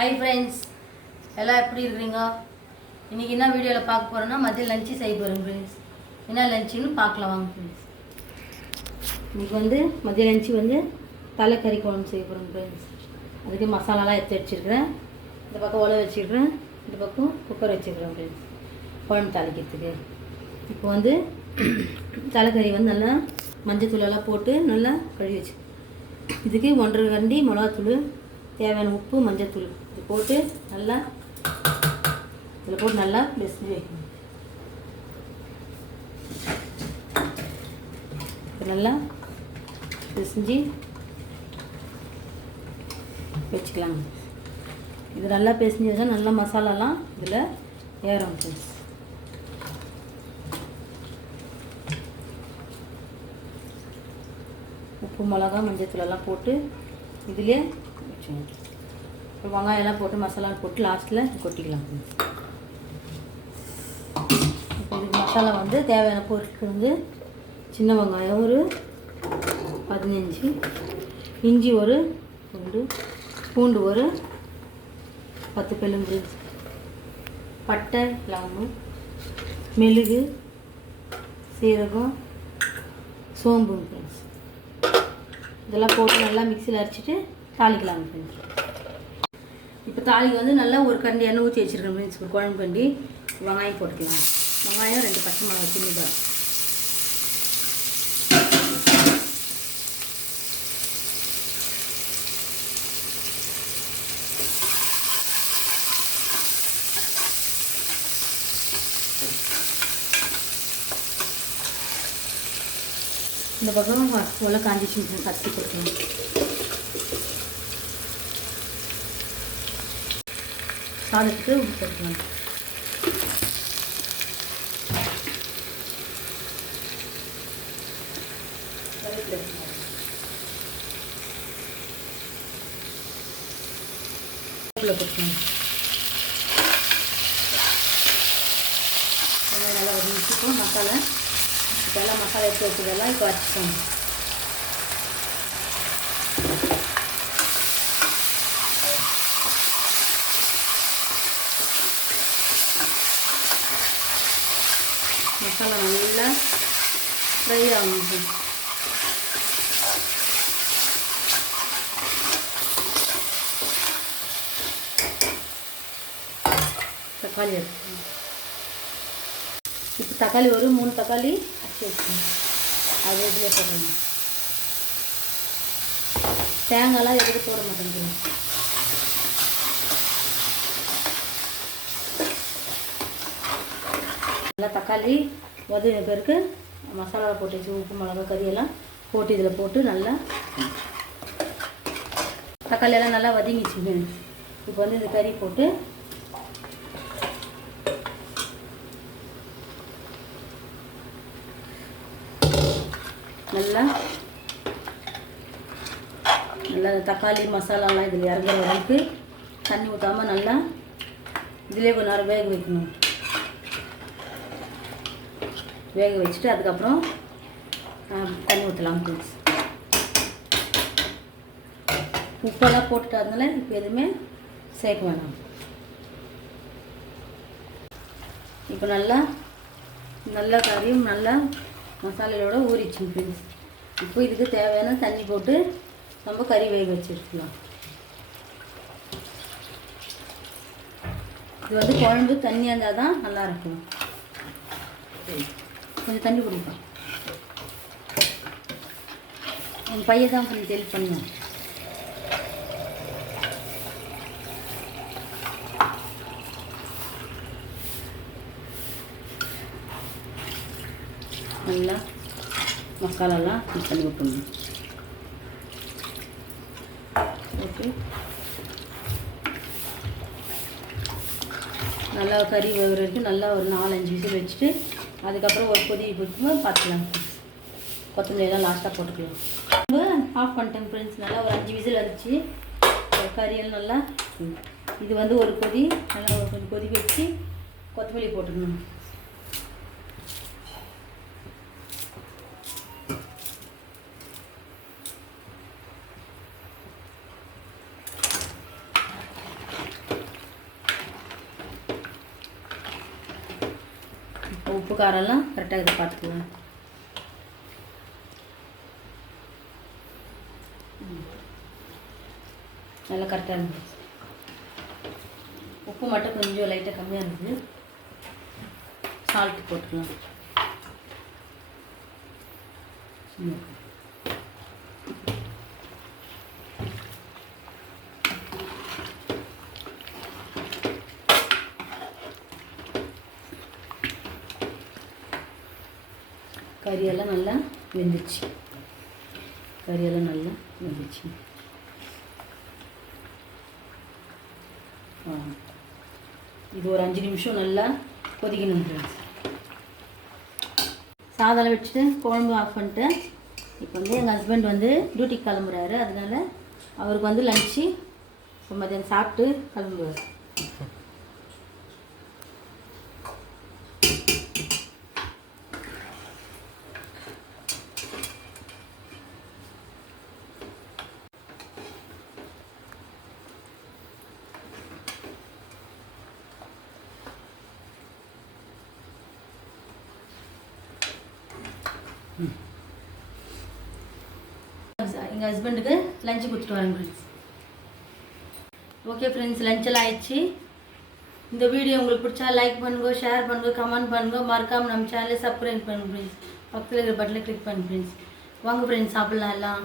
Hi friends, எல்லாம் எப்படி இருக்கிறீங்க? இன்றைக்கி என்ன வீடியோவில் பார்க்க போகிறோன்னா மதியம் லஞ்சு செய்ய போகிறோம் ஃப்ரெண்ட்ஸ். என்ன லஞ்சுன்னு பார்க்கலாம் வாங்க ஃப்ரெண்ட்ஸ். இன்றைக்கி மதியம் லஞ்சு தலைக்கறி குழம்பு செய்ய போகிறோம் ஃப்ரெண்ட்ஸ். அதுக்கு மசாலாலாம் எடுத்து வச்சுருக்கிறேன். இந்த பக்கம் உலை வச்சுருக்கிறேன், இந்த பக்கம் குக்கர் வச்சுருக்கிறேன் ஃப்ரெண்ட்ஸ் குழம்பு தாளிக்கிறதுக்கு. இப்போ தலைக்கறி நல்லா மஞ்சள் தூளெல்லாம் போட்டு நல்லா கழுவி வச்சு, இதுக்கு 1.5 கரண்டி மிளகாத்தூள், தேவையான உப்பு, மஞ்சள் தூள் இது போட்டு நல்லா இதில் போட்டு நல்லா பிசைஞ்சு வைக்கணும். நல்லா பிசைஞ்சு வச்சுக்கலாம். இது நல்லா பிசைஞ்சு வச்சா நல்லா மசாலாலாம் இதில் ஏறும் ஃப்ரெண்ட்ஸ். உப்பு, மிளகா, மஞ்சள் தூளெல்லாம் போட்டு இதிலே வச்சுக்கணும். அப்புறம் வெங்காயம்லாம் போட்டு மசாலா போட்டு லாஸ்ட்டில் கொட்டிக்கலாம். இப்போ இதுக்கு மசாலா தேவையான பொருட்கள் சின்ன வெங்காயம் ஒரு 15, இஞ்சி ஒரு 2, பூண்டு ஒரு 10 பெலும்பு, பட்டை, லவங்கம், மெழுகு, சீரகம், சோம்பு ஃப்ரெண்ட்ஸ். இதெல்லாம் போட்டு நல்லா மிக்சியில் அரைச்சிட்டு தாளிக்கலாம் ஃப்ரெண்ட்ஸ். இப்போ தாளிக்கு நல்லா ஒரு கரண்டி எண்ணெய் ஊற்றி வச்சுருக்கேன் ஃப்ரெண்ட்ஸ். ஒரு குழம்பு கண்டி வெங்காயம் போட்டுக்கலாம். வெங்காயம் 2 பச்சை மிளகா சின்னதாக. இந்த பக்கம் உலை காஞ்சிச்சு கத்தி கொடுக்கணும். சாதத்துக்கு உப்பு போட்டுக்கலாம். போட்டுக்கலாம். நல்லா வதக்கிப்போம் மசாலா. இதெல்லாம் மசாலா எடுத்து வச்சதெல்லாம் இப்போ வச்சுக்கோங்க. மசாலா நல்லா ஃப்ரை ஆகணும். தக்காளி எடுத்துக்கணும். இப்போ தக்காளி ஒரு 3 தக்காளி அரைச்சி வச்சுக்கணும். அது இதில் போடணும். தேங்காய்லாம் எதுக்கு போட மாட்டேங்குது. நல்லா தக்காளி வதங்கின பிறகு மசாலா போட்டு வச்சு உப்பு, மிளகா, கறியெல்லாம் போட்டு இதில் போட்டு நல்லா தக்காளியெல்லாம் நல்லா வதங்கிச்சு. இப்போ இந்த கறி போட்டு நல்லா நல்லா தக்காளி மசாலாலாம் இதில் இறங்குற அளவுக்கு தண்ணி ஊற்றாமல் நல்லா இதிலே கொஞ்ச நேரம் வேக வைக்கணும். வேக வச்சுட்டு அதுக்கப்புறம் தண்ணி ஊற்றலாம் ஃப்ரெண்ட்ஸ். உப்பெல்லாம் போட்டுட்டதுனால இப்போ எதுவுமே சேர்க்க வேணாம். இப்போ நல்லா கறியும் நல்லா மசாலையோட ஊறிச்சு ஃப்ரெண்ட்ஸ். இப்போ இதுக்கு தேவையான தண்ணி போட்டு நம்ம கறி வேக வச்சுருக்கலாம். இது குழம்பு தண்ணியாக இருந்தால் தான் நல்லாயிருக்கும். கொஞ்சம் தண்ணி குடிப்போம். என் பையன் தான் கொஞ்சம் ஹெல்ப் பண்ணுவேன். நல்லா மசாலாலாம் மிக்ஸ் பண்ணி விட்டுணும். ஓகே, நல்லா கறி வேகிறதுக்கு நல்லா ஒரு 4-5 விசில் வச்சுட்டு அதுக்கப்புறம் ஒரு கொதி போட்டு பார்த்துக்கலாம். கொத்தமல்லியெல்லாம் லாஸ்ட்டாக போட்டுக்கலாம். ஆஃப் பண்ணிட்டேன் ஃப்ரெண்ட்ஸ். நல்லா ஒரு 5 விசில் வந்துச்சு. கறியெல்லாம் நல்லா இது ஒரு கொதி நல்லா ஒரு கொஞ்சம் கொதி வச்சு கொத்தமல்லி போட்டுக்கணும். உப்பு காரெல்லாம் கரெக்டாக இதை பார்த்துக்கலாம். நல்லா கரெக்டாக இருந்துச்சு. உப்பு மட்டும் கொஞ்சம் லைட்டாக கம்மியாக இருந்தது. சால்ட்டு போட்டுக்கலாம். கறியெல்லாம் நல்லா வெந்துச்சு. இது ஒரு 5 நிமிஷம் நல்லா கொதிக்கணும் ஃப்ரெண்ட்ஸ். சாதம் வச்சுட்டு குழம்பு ஆஃப் பண்ணிட்டு இப்போ வந்து எங்கள் ஹஸ்பண்ட் வந்து டியூட்டிக்கு கிளம்புறாரு. அதனால அவருக்கு வந்து லஞ்சு மதியானம் சாப்பிட்டு கிளம்புவார். எங்கள் ஹஸ்பண்டுக்கு லஞ்சு கொடுத்துட்டு வரேன் ஃப்ரெண்ட்ஸ். ஓகே ஃப்ரெண்ட்ஸ், லஞ்செல்லாம் ஆயிடுச்சு. இந்த வீடியோ உங்களுக்கு பிடிச்சா லைக் பண்ணுங்க, ஷேர் பண்ணுங்க, கமெண்ட் பண்ணுங்க. மறக்காமல் நம்ம சேனலை சப்ஸ்கிரைப் பண்ணுங்க ஃப்ரெண்ட்ஸ். பக்கத்தில் இருக்கிற பட்டனில் கிளிக் பண்ணுங்க ஃப்ரெண்ட்ஸ். வாங்க ஃப்ரெண்ட்ஸ் சாப்பிட்லாம் எல்லாம்.